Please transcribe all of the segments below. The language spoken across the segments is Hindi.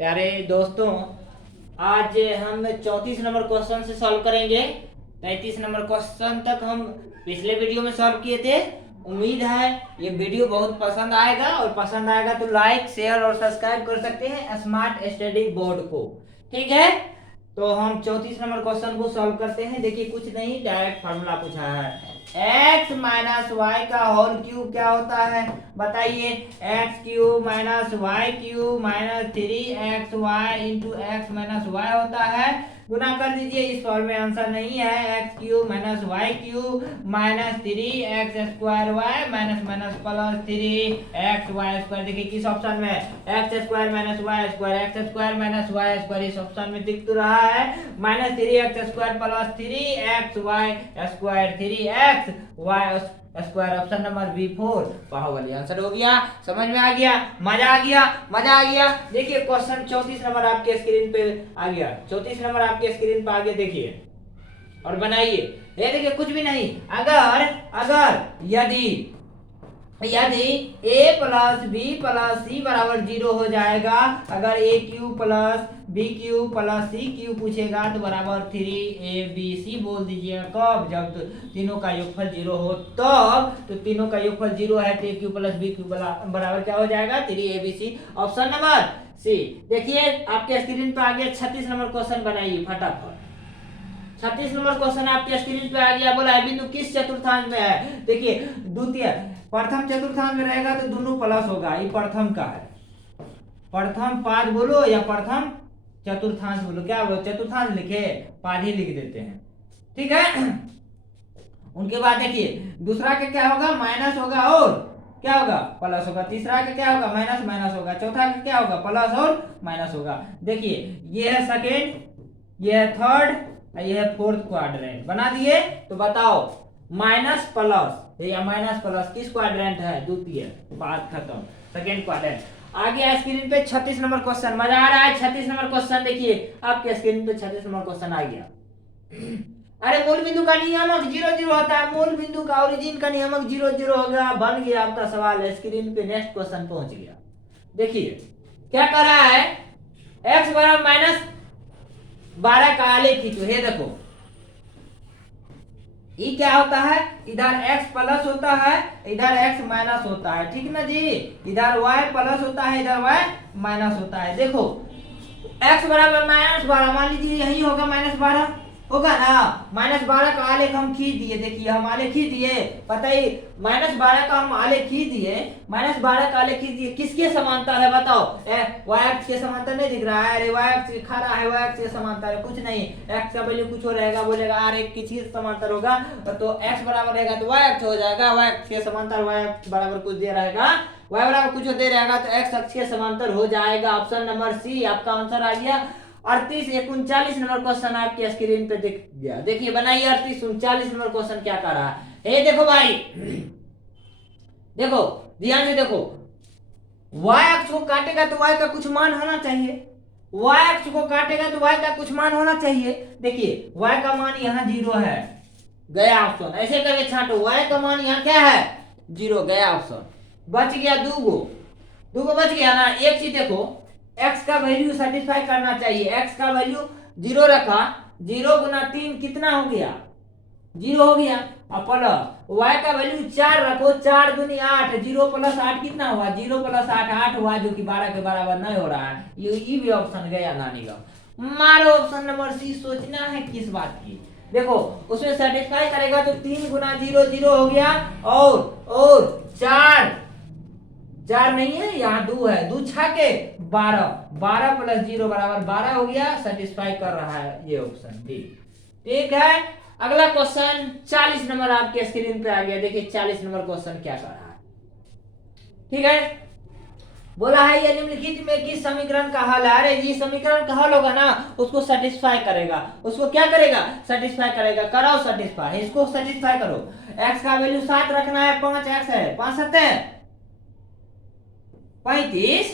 प्यारे दोस्तों, आज हम 34 नंबर क्वेश्चन से सॉल्व करेंगे। 33 नंबर क्वेश्चन तक हम पिछले वीडियो में सॉल्व किए थे। उम्मीद है ये वीडियो बहुत पसंद आएगा, और पसंद आएगा तो लाइक, शेयर और सब्सक्राइब कर सकते हैं स्मार्ट स्टडी बोर्ड को। ठीक है, तो हम 34 नंबर क्वेश्चन को सॉल्व करते हैं। देखिए, कुछ नहीं, डायरेक्ट फार्मूला पूछा है। x माइनस वाई का होल क्यूब क्या होता है, बताइए। X cube minus Y cube minus 3xy into X minus Y होता है। गुना कर दीजिए, इस फॉर्म में आंसर नहीं है। X cube minus Y cube minus 3x square Y minus minus plus 3xy square. देखिए किस ऑप्शन में, X square minus Y square, X square minus Y square इस ऑप्शन में दिख तो रहा है। Minus 3x square plus 3xy square 3x Y square, option number B4 Baahubali answer हो गया। समझ में आ गया, मजा आ गया, मजा आ गया। देखिए क्वेश्चन 34 नंबर आपके स्क्रीन पे आ गया। 34 नंबर आपके स्क्रीन पे आ गया, देखिए और बनाइए। ये देखिए, कुछ भी नहीं। अगर अगर यदि यदि a plus B plus C बराबर 0 हो जाएगा, अगर a cube plus B cube plus C cube पूछेगा तो बराबर 3abc बोल दीजिएगा। कब, जब तो तीनों का योगफल 0 हो तब। तो तीनों का योगफल 0 है तो a cube plus B cube बराबर क्या हो जाएगा, 3abc, ऑप्शन नंबर सी। देखिए आपके स्क्रीन पे आ गया। 36 नंबर क्वेश्चन बनाइए फटाफट। 36 नंबर क्वेश्चन आपके स्क्रीन पे आ गया। बोला है बिंदु किस चतुर्थांश में है। देखिए द्वितीय प्रथम चतुर्थांश में रहेगा तो दोनों प्लस होगा। ये प्रथम का है, प्रथम पाद बोलो या प्रथम चतुर्थांश बोलो, क्या बोलो, चतुर्थांश लिखे पाद ही लिख देते हैं। ठीक है, उनके बाद देखिए दूसरा का क्या होगा, माइनस होगा और क्या होगा, प्लस होगा। तीसरा का क्या होगा, माइनस माइनस होगा। चौथा का क्या होगा, प्लस और माइनस होगा। देखिए ये है सेकेंड, ये है थर्ड, ये है फोर्थ क्वाड्रेंट। बना दिए तो बताओ, माइनस प्लस या माइनस प्लस किस क्वाड्रेंट है, द्वितीय। बात खत्म, सेकेंड क्वाड्रेंट। आगे स्क्रीन पे 36 नंबर क्वेश्चन, मजा आ रहा है। 36 नंबर क्वेश्चन देखिए आपके स्क्रीन पे 36 नंबर क्वेश्चन आ गया। अरे मूल बिंदु का नियामक 0 0 होता है। मूल बिंदु का ओरिजिन का नियामक 0 0 हो गया। बन गया आपका सवाल। स्क्रीन पे नेक्स्ट क्वेश्चन पहुंच गया। देखिए क्या कर रहा है, x बराबर माइनस 12 का आलेख खींचो। ये देखो ये क्या होता है, इधर x प्लस होता है, इधर x माइनस होता है। ठीक ना जी, इधर y प्लस होता है, इधर y माइनस होता है। देखो x बराबर माइनस 12, मान लीजिए यही होगा, माइनस 12 होगा ना। माइनस 12 का आलेख हम खींच दिए। देखिए हम आलेख खींच दिए, पता ही माइनस 12 का हम आलेख खींच दिए। माइनस 12 का आलेख खींच दिए, किसके समांतर है बताओ। y एक्स के समांतर नहीं दिख रहा है। अरे y एक्स खा रहा है, y एक्स के समांतर है, कुछ नहीं। x का वैल्यू कुछ हो रहेगा, बोलेगा r एक किसके समांतर होगा, तो x बराबर रहेगा तो y एक्स हो जाएगा। y एक्स के समांतर y एक्स बराबर कुछ दे रहेगा, y बराबर कुछ दे रहेगा तो x अक्ष के समांतर हो जाएगा। ऑप्शन नंबर सी आपका आंसर आ गया। 38 39 नंबर क्वेश्चन आपके स्क्रीन पे दिख गया। देखिए बनाइए 38 39 नंबर क्वेश्चन क्या कर रहा है। ये देखो भाई, देखो ध्यान से देखो, y अक्ष को काटेगा तो y का कुछ मान होना चाहिए। y अक्ष को काटेगा तो y का कुछ मान होना चाहिए। देखिए y का मान यहाँ 0 है, गया ऑप्शन। ऐसे करके छांटो, y का मान यहाँ क्या है, 0, गया ऑप्शन। बच गया दो बच गया ना। एक चीज देखो, x का वैल्यू सेटिस्फाई करना चाहिए। x का वैल्यू 0 रखा, 0 गुना 3 कितना हो गया, 0 हो गया। अब प्लस y का वैल्यू 4 रखो, 4 दूनी 8, 0 प्लस 8 कितना हुआ, 0 प्लस 8 8 हुआ, जो कि 12 के बराबर नहीं हो रहा है। ये भी ऑप्शन गया नानी का। मारो ऑप्शन नंबर सी। सोचना है किस बात की, देखो उसमें सेटिस्फाई करेगा तो 3 गुना 0 0 हो गया, और 4 नहीं है, यहाँ 2 है, 2 छाके 12, 12 प्लस 0 बराबर 12 हो गया। सेटिस्फाई कर रहा है ये ऑप्शन डी। ठीक है, अगला क्वेश्चन 40 नंबर आपके स्क्रीन पे आ गया। देखिए 40 नंबर क्वेश्चन क्या कर रहा है। ठीक है, बोला है ये निम्नलिखित में किस समीकरण का हल है। अरे जी समीकरण का हल होगा ना, उसको सेटिस्फाई करेगा। उसको क्या करेगा, सेटिस्फाई करेगा। कराओ सेटिस्फाई, इसको सेटिस्फाई करो। x का वैल्यू 7 रखना है, 5x है, 5 7 है 35,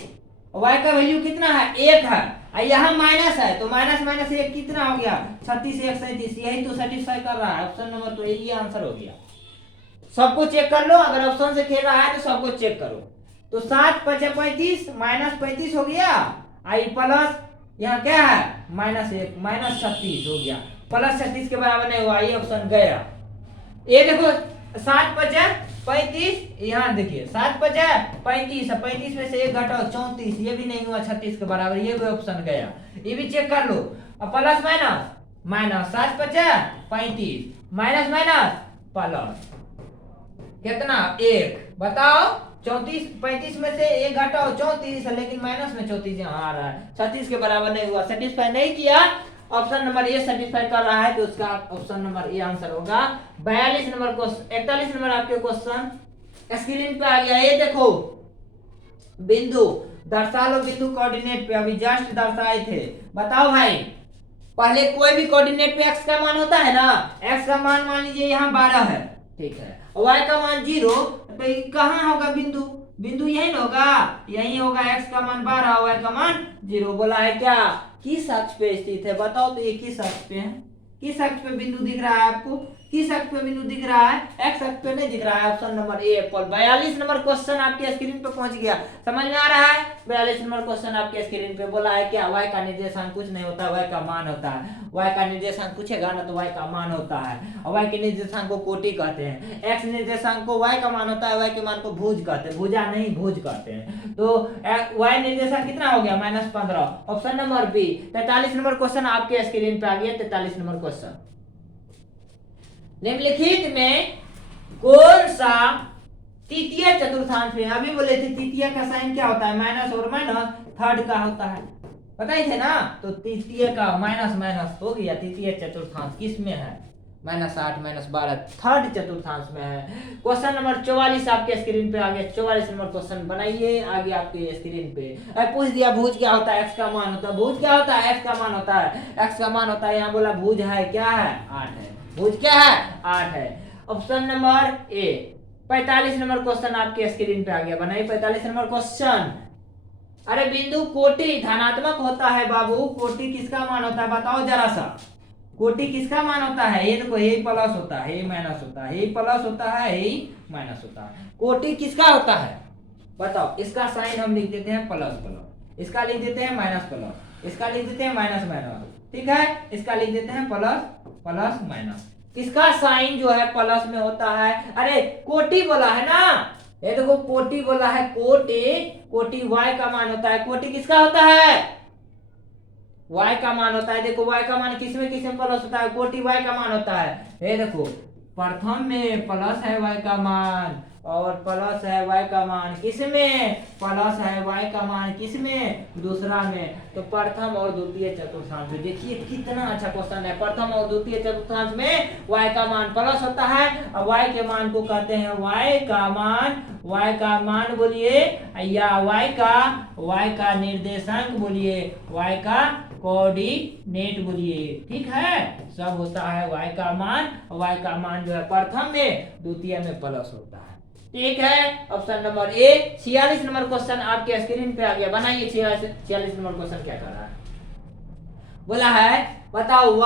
y का वैल्यू कितना है, 1 है। यहाँ माइनस है तो माइनस माइनस 1 कितना हो गया, 36 1 37। यही तो सेटिस्फाई कर रहा है। ऑप्शन नंबर तो यही आंसर हो गया। सबको चेक कर लो, अगर ऑप्शन से खेल रहा है तो सबको चेक करो। तो 7 5 35 माइनस 35 हो गया, आई प्लस यहाँ क्या है -1 -36 हो गया, +36 के बराबर नहीं हुआ, ये ऑप्शन गया। ये देखो 7 × 35, यहाँ देखिए 7 × 35, 35 में से 1 घटाओ 34, ये भी नहीं हुआ 36 के बराबर, ये भी ऑप्शन गया। ये भी चेक कर लो, अब plus minus minus, 7 × 35 minus minus plus, कितना 1, बताओ 34, 35 में से 1 घटाओ 34, लेकिन माइनस में 34 यहाँ आ रहा है, 36 के बराबर नहीं हुआ, सेटिस्फाई नहीं किया, ऑप्शन नंबर ए सेटिस्फाई कर रहा है, तो उसका ऑप्शन नंबर ए आंसर होगा। 42 नंबर क्वेश्चन, 41 नंबर आपके क्वेश्चन स्क्रीन पे आ गया, ये देखो बिंदु दर्शा लो, बिंदु कोऑर्डिनेट पे अभी जस्ट दर्शाए थे, बताओ भाई पहले कोई भी कोऑर्डिनेट पे x का मान होता है ना, x का मान मान लीजिए यहाँ 12 है, ठीक है, और y का मान 0, तो कहाँ होगा बिंदु, बिंदु यही ना होगा, यही होगा, x का मान 12, y का मान 0, बोला है क्या किस अक्ष पे स्थित है, बताओ तो ये किस अक्ष पे है, किस अक्ष पे बिंदु दिख रहा है आपको, किस अक्ष पे बिंदु दिख रहा है, x अक्ष पे नहीं दिख रहा है, ऑप्शन नंबर ए एप्पल। 42 नंबर क्वेश्चन आपके स्क्रीन पे पहुंच गया, समझ में आ रहा है, 42 नंबर क्वेश्चन आपके स्क्रीन पे, बोला है क्या y का निर्देशांक कुछ नहीं होता, y का मान होता है, y का निर्देशांक पूछेगा ना तो y का मान होता है, और y के निर्देशांक को कोटि कहते हैं, x निर्देशांक को y का मान होता है, y के मान को भुज कहते हैं, भुजा नहीं भुज कहते हैं, तो y निर्देशांक कितना हो गया -15, option number B. 43 number question आपके स्क्रीन पे आ गया, 43 नंबर क्वेश्चन, निम्नलिखित में कौन सा तृतीय चतुर्थांश में, अभी बोले थे तृतीय का साइन क्या होता है, माइनस और माइनस थर्ड का होता है, बताए थे ना, तो तृतीय का माइनस माइनस हो गया, तृतीय चतुर्थांश किस में है, -8 -12 थर्ड चतुर्थांश में है। क्वेश्चन नंबर 44 आपके स्क्रीन पे आ गया, 44 नंबर क्वेश्चन बनाइए आगे आपके स्क्रीन पे। अब पूछ दिया भुज क्या होता है, x का मान होता है, भुज क्या होता है, x का मान होता है, x का मान होता है, यहाँ बोला भुज है क्या है 8 है, भुज क्या है 8 है, ऑप्शन नंबर ए। 45 नंबर क्वेश्चन आपके स्क्रीन पे आ गया, बनाइए 45 नंबर क्वेश्चन। अरे बिंदु कोटि धनात्मक होता है बाबू, कोटि किसका मान होता है बताओ जरा सा, कोटि किसका मान होता है, ये देखो ये प्लस होता है, ये माइनस होता है, ये प्लस होता है, ये माइनस होता है, कोटि किसका होता है बताओ, इसका साइन हम लिख देते हैं प्लस प्लस, इसका लिख देते हैं माइनस प्लस, इसका लिख देते हैं माइनस माइनस, ठीक है, इसका लिख देते हैं प्लस प्लस माइनस, किसका साइन जो है प्लस में होता है, अरे कोटि बोला है ना, ये देखो कोटि बोला है, कोटि, कोटि y का मान होता है, कोटि किसका होता है y का मान होता है, देखो y का मान किसमें किसमें प्लस होता है, कोटि y का मान होता है, ये देखो प्रथम में प्लस है y का मान, और प्लस है y का मान किसमें, प्लस है y का मान किसमें दूसरा में, तो प्रथम और द्वितीय चतुर्थांश में, देखिए कितना अच्छा क्वेश्चन है, प्रथम और द्वितीय चतुर्थांश में y का मान प्लस होता है, और y के मान को कहते हैं y का मान बोलिए, या y का निर्देशांक बोलिए, y का कोऑर्डिनेट बोलिए, ठीक है, सब होता है y का मान, और y का मान जो है प्रथम में द्वितीय में प्लस होता है, ठीक है, ऑप्शन नंबर ए। 46 नंबर क्वेश्चन आपके स्क्रीन पे आ गया, बनाइए 46 नंबर क्वेश्चन क्या कर रहा है, बोला है बताओ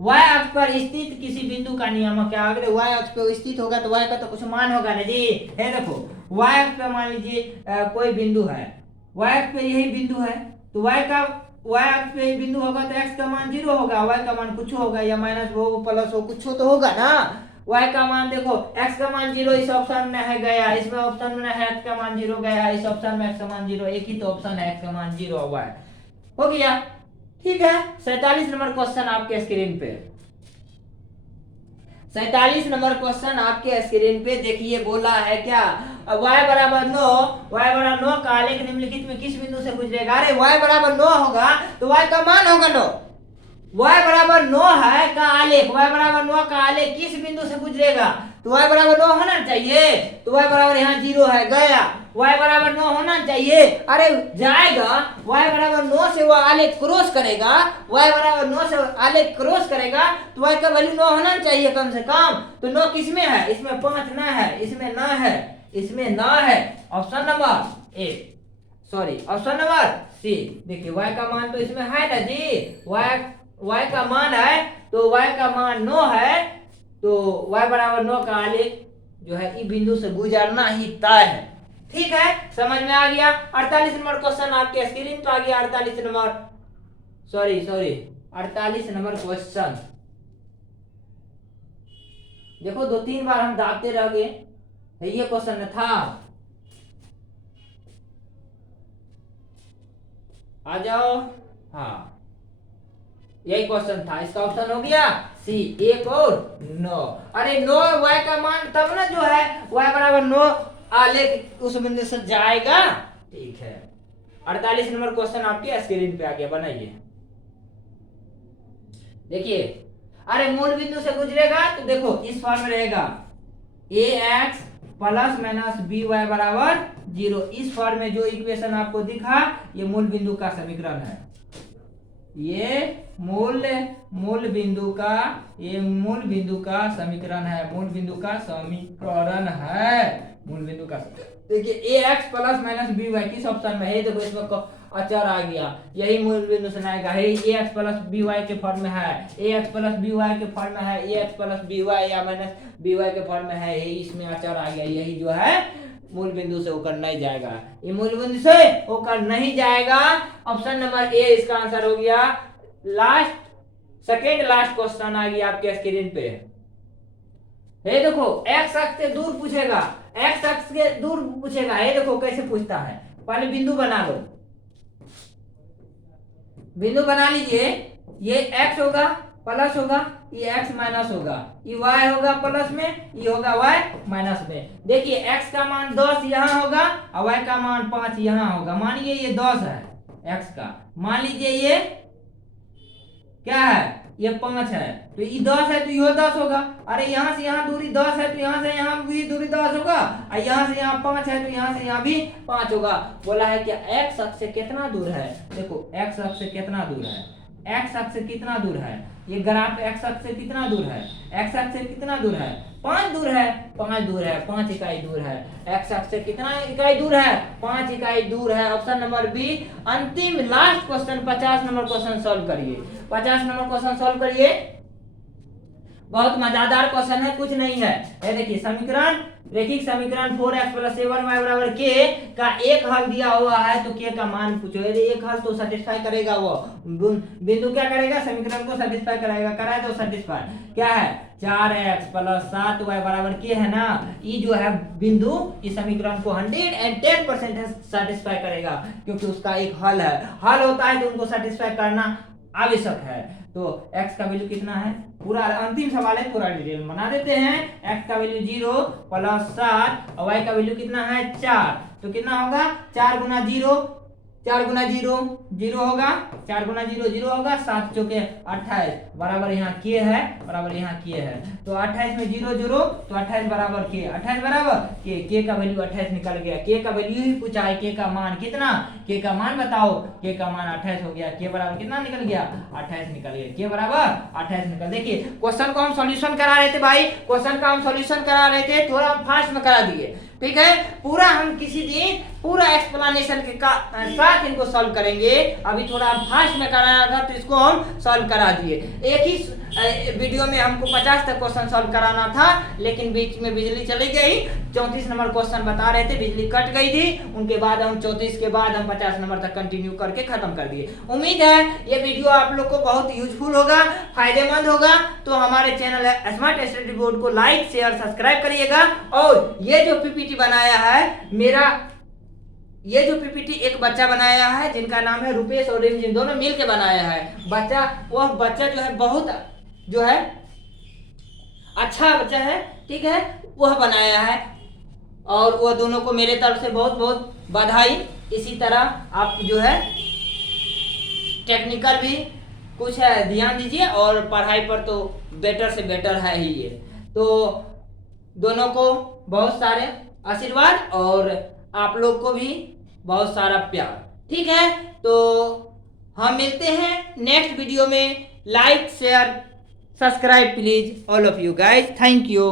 y अक्ष पर स्थित किसी बिंदु का नियामक क्या, अगर y अक्ष पर स्थित होगा तो y का तो कुछ मान होगा ना जी, है देखो y अक्ष पर मान लीजिए कोई बिंदु है, y अक्ष पे यही बिंदु है, तो y अक्ष पे बिंदु होगा तो x का मान 0 होगा, y का मान कुछ होगा, या माइनस हो प्लस हो कुछ हो तो होगा ना, y का मान देखो x का मान 0 इस ऑप्शन में है गया, इसमें ऑप्शन में है x का मान 0 गया, इस ऑप्शन में x का मान 0, एक ही तो ऑप्शन है x का मान 0 हुआ है, हो गया, ठीक है। 47 नंबर क्वेश्चन आपके स्क्रीन पे, 47 नंबर क्वेश्चन आपके स्क्रीन पे देखिए, बोला है क्या y बराबर 9 का आलेख निम्नलिखित में किस बिंदु से गुजरेगा, अरे y बराबर 9 होगा तो y का मान होगा 9, y बराबर 9 है का आलेख, y बराबर 9 का आलेख किस बिंदु से गुजरेगा, तो y बराबर 9 होना चाहिए, तो y बराबर यहाँ 0 है गया, y बराबर 9 होना चाहिए, अरे जाएगा y बराबर 9 से वो आलेख क्रॉस करेगा, y बराबर 9 से आलेख क्रॉस करेगा तो y का वैल्यू 9 होना चाहिए कम से कम, तो 9 किसमें है, इसमें 5 ना है, इसमें ना है, इसमें ना है, option number A, sorry option number C. देखिए y का मान तो इसमें है ना जी, y का मान है तो y का मान 9 है, तो y बराबर 9 का आलेख जो है इस बिंदु से गुजरना ही तय है, ठीक है, समझ में आ गया। 48 नंबर क्वेश्चन आपके स्क्रीन पर आ गया। 48 नंबर, सॉरी 48 नंबर क्वेश्चन। देखो 2-3 बार हम दाबते रह गए, ये क्वेश्चन था। आ जाओ, हाँ यही क्वेश्चन था। इसका ऑप्शन हो गया सी, 1 और 9। अरे 9 y का मान तब ना जो है y बराबर 9 आले उस बिंदु से जाएगा। ठीक है, 48 नंबर क्वेश्चन आपके स्क्रीन पे आ गया, बनाइए। देखिए, अरे मूल बिंदु से गुजरेगा तो देखो इस फॉर्म में रहेगा ax plus minus B Y बराबर 0। इस फॉर्म में जो इक्वेशन आपको दिखा ये मूल बिंदु का समीकरण है। ये मूल बिंदु का, ये मूल बिंदु का समीकरण है, मूल बिंदु का समीकरण है, मूल बिंदु का। देखिए ax plus minus B Y किस ऑप्शन में है, देखो इसमें अचर आ गया, यही मूल बिंदु से आएगा। है ax प्लस बी वाई के फॉर्म में है, ax प्लस बी वाई के फॉर्म में है, ax प्लस बी वाई या माइनस बी वाई के फॉर्म में है, यही इसमें अचर आ गया। यही जो है मूल बिंदु से होकर नहीं जाएगा, ये मूल बिंदु से होकर नहीं जाएगा। ऑप्शन नंबर ए इसका आंसर हो गया। लास्ट, सेकेंड लास्ट क्वेश्चन आ गया आपके स्क्रीन पे। ये देखो x अक्ष से दूर पूछेगा, x अक्ष के दूर पूछेगा। ये देखो कैसे पूछता है, पहले बिंदु बना लो, बिंदु बना लीजिए। ये x होगा प्लस होगा, ये x माइनस होगा, ये y होगा प्लस में, ये होगा y माइनस में। देखिए x का मान 10 यहाँ होगा और y का मान 5 यहाँ होगा। मानिए ये 10 है x का, मान लीजिए ये क्या है, ये 5 है, तो ये 10 है तो ये 10 होगा। अरे यहाँ से यहाँ दूरी 10 है तो यहाँ से यहाँ भी दूरी 10 होगा, और यहाँ से यहाँ 5 है तो यहाँ से यहाँ भी 5 होगा। बोला है कि x अक्ष से कितना दूर है। देखो x अक्ष से कितना दूर है, x अक्ष से कितना दूर है, ये ग्राफ x अक्ष से कितना दूर है, x अक्ष से कितना दूर है, 5 दूर है, 5 दूर है, 5 इकाई दूर है। x अक्ष से कितना इकाई दूर है, 5 इकाई दूर है। Option number B. अंतिम last question 50 number question solve करिए, 50 नंबर क्वेश्चन सॉल्व करिए। बहुत मजेदार क्वेश्चन है, कुछ नहीं है। ये देखिए समीकरण, रैखिक समीकरण 4x प्लस 7y बराबर k का एक हल दिया हुआ है, तो k का मान पूछो। यदि एक हल तो सेटिस्फाई करेगा, वो बिंदु क्या करेगा, समीकरण को सेटिस्फाई कराएगा, कराए तो सेटिस्फाई क्या है, 4x प्लस 7y बराबर k है ना। ये जो है बिंदु इस समीकरण को 110% सेटिस्फाई करेगा, क्योंकि उसका एक हल है। हल होता है तो उनको सेटिस्फाई करना आवश्यक है। तो x का वैल्यू कितना है, पूरा अंतिम सवाल है, पूरा डिटेल बना देते हैं। x का वैल्यू 0 प्लस 7 और y का वैल्यू कितना है 4, तो कितना होगा 4 गुना 0, 4 गुना 0 0 होगा, 4 गुना 0 0 होगा, 7 चौके 28 बराबर यहाँ k है, बराबर यहाँ k है। तो 28 में 0 0 तो 28 बराबर k, 28 बराबर k का वैल्यू 28 निकल गया। k का वैल्यू ही पूछा है, k का मान कितना, k का मान बताओ। k का मान 28 हो गया, k बराबर कितना निकल गया 28 निकल गया, k बराबर 28 निकल। देखिए क्वेश्चन को हम सॉल्यूशन करा रहे थे भाई, क्वेश्चन का हम सॉल्यूशन करा रहे थे, थोड़ा हम फास्ट में करा दिए, ठीक है। पूरा हम किसी दिन पूरा एक्सप्लेनेशन के साथ इनको सॉल्व करेंगे। अभी थोड़ा फास्ट में कराया था तो इसको हम सॉल्व करा दिए। एक ही वीडियो में हमको 50 तक क्वेश्चन सॉल्व कराना था, लेकिन बीच में बिजली चली गई। 34 नंबर क्वेश्चन बता रहे थे, बिजली कट गई थी, उनके बाद हम 34 के बाद हम 50 नंबर तक कंटिन्यू करके खत्म कर दिए। उम्मीद है ये वीडियो आप लोग को बहुत यूजफुल होगा, फायदेमंद होगा। तो हमारे चैनल स्मार्ट स्टडी बोर्ड को लाइक शेयर सब्सक्राइब करिएगा। और ये जो पीपीटी बनाया है मेरा, ये जो पीपीटी एक बच्चा बनाया है जिनका नाम है रुपेश और रिमझिम, दोनों मिलकर बनाया है। बच्चा, वह बच्चा जो है बहुत जो है अच्छा बच्चा है, ठीक है, वह बनाया है। और वह दोनों को मेरे तरफ से बहुत बहुत बधाई। इसी तरह आप जो है टेक्निकल भी कुछ है ध्यान दीजिए, और पढ़ाई पर तो बेटर से बेटर है ही ये। तो दोनों को बहुत सारे आशीर्वाद और आप लोग को भी बहुत सारा प्यार, ठीक है। तो हम मिलते हैं नेक्स्ट वीडियो में। Like share subscribe please all of you guys, thank you.